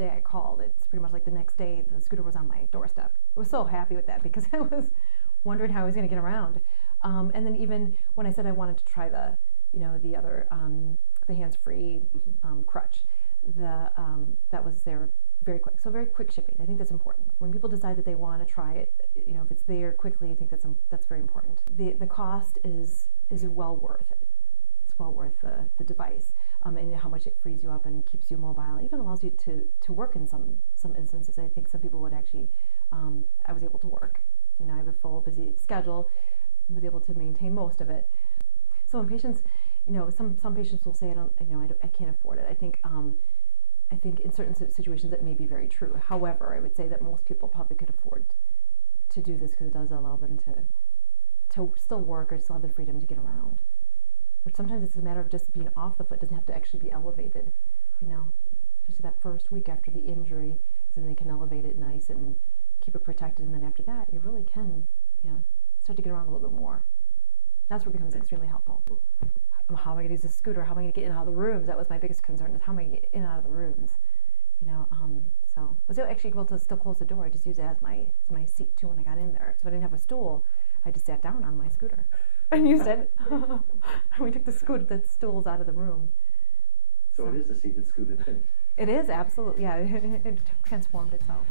day I called, it's pretty much like the next day the scooter was on my doorstep. I was so happy with that because I was wondering how I was going to get around. And then even when I said I wanted to try the other the hands-free crutch, that was there very quick. So very quick shipping. I think that's important. When people decide that they want to try it, if it's there quickly, I think that's very important. The cost is well worth it. It's well worth the device, and how much it frees you up and keeps you mobile. It even allows you to work in some instances. I think some people would actually. I was able to work. I have a full busy schedule. I was able to maintain most of it. So when patients, some patients will say, I can't afford it. I think in certain situations it may be very true. However, I would say that most people probably could afford to do this because it does allow them to still work or still have the freedom to get around. But sometimes it's a matter of just being off the foot. It doesn't have to actually be elevated. Especially that first week after the injury, then they can elevate it nice and keep it protected. And then after that, you really can, start to get around a little bit more. That's where it becomes extremely helpful. How am I going to use this scooter? How am I going to get in and out of the rooms? That was my biggest concern, is how am I going to get in and out of the rooms? So I was actually able to still close the door. I just used it as my seat too when I got in there. So I didn't have a stool. I just sat down on my scooter and used it. And we took the stools out of the room. So it is a seated scooter then? It is, absolutely. Yeah, it transformed itself.